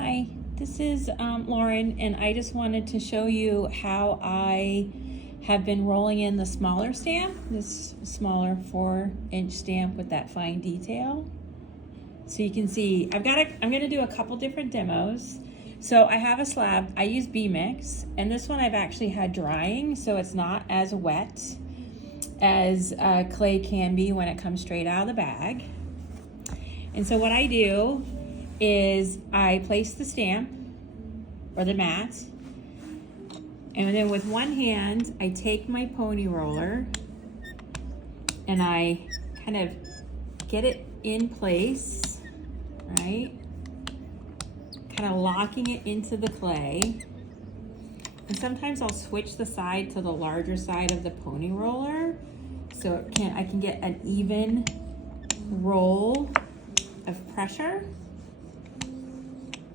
Hi, this is Lauren, and I just wanted to show you how I have been rolling in the smaller stamp, this smaller 4-inch stamp with that fine detail. So you can see, I'm gonna do a couple different demos. So I have a slab, I use B-Mix, and this one I've actually had drying, so it's not as wet as clay can be when it comes straight out of the bag. And so what I do is I place the stamp or the mat, and then with one hand I take my pony roller and I kind of get it in place, right? Kind of locking it into the clay. And sometimes I'll switch the side to the larger side of the pony roller so I can get an even roll of pressure.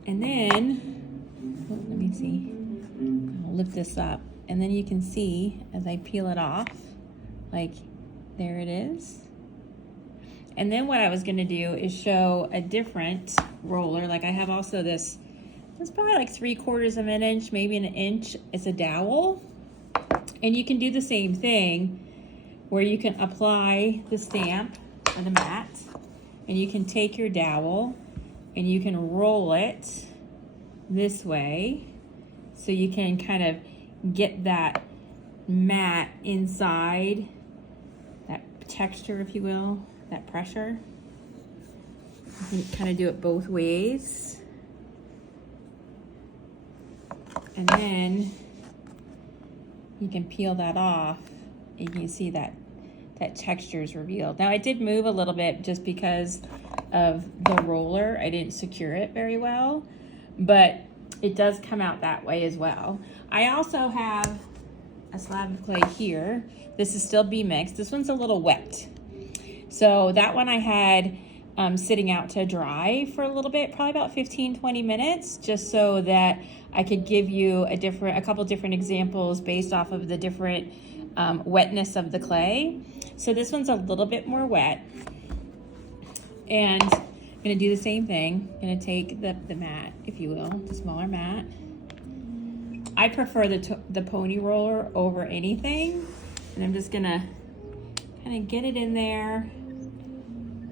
And then, let me see, I'll lift this up, and then you can see as I peel it off, like there it is. And then what I was gonna do is show a different roller. Like I have also this, it's probably like 3/4 of an inch, maybe an inch. It's a dowel. And you can do the same thing where you can apply the stamp or the mat, and you can take your dowel and you can roll it this way so you can kind of get that mat inside, that texture, if you will, that pressure. You can kind of do it both ways. And then you can peel that off and you can see that texture is revealed. Now I did move a little bit just because of the roller. I didn't secure it very well, but it does come out that way as well. I also have a slab of clay here. This is still B-Mix. This one's a little wet. So that one I had sitting out to dry for a little bit, probably about 15-20 minutes, just so that I could give you a couple different examples based off of the different wetness of the clay. So this one's a little bit more wet. And I'm gonna do the same thing. I'm gonna take the mat, if you will, the smaller mat. I prefer the pony roller over anything. And I'm just gonna kind of get it in there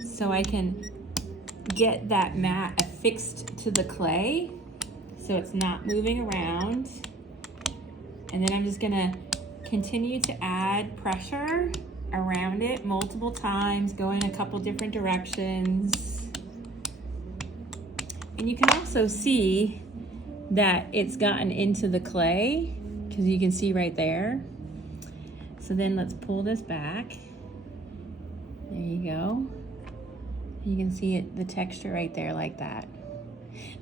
so I can get that mat affixed to the clay so it's not moving around. And then I'm just gonna continue to add pressure around it multiple times, going a couple different directions. And you can also see that it's gotten into the clay because you can see right there. So then let's pull this back. There you go. You can see it, the texture right there like that.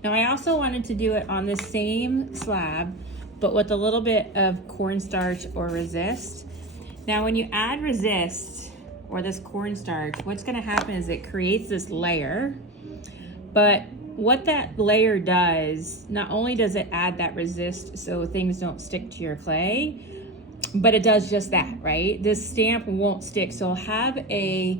Now I also wanted to do it on the same slab, but with a little bit of cornstarch or resist. Now when you add resist or this cornstarch, what's gonna happen is it creates this layer, but what that layer does, not only does it add that resist so things don't stick to your clay, but it does just that, right? This stamp won't stick, so it'll have a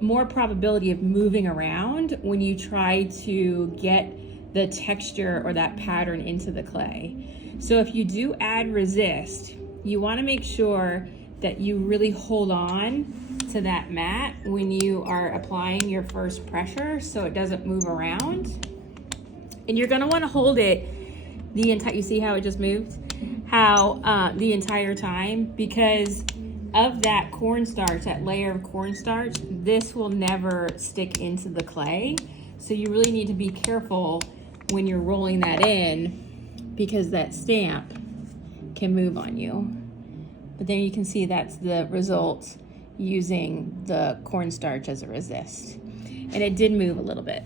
more probability of moving around when you try to get the texture or that pattern into the clay. So if you do add resist, you want to make sure that you really hold on to that mat when you are applying your first pressure so it doesn't move around. And you're going to want to hold it the entire, you see how it just moved? How the entire time, because of that cornstarch, that layer of cornstarch, this will never stick into the clay. So you really need to be careful when you're rolling that in, because that stamp can move on you. But then you can see that's the result using the cornstarch as a resist. And it did move a little bit.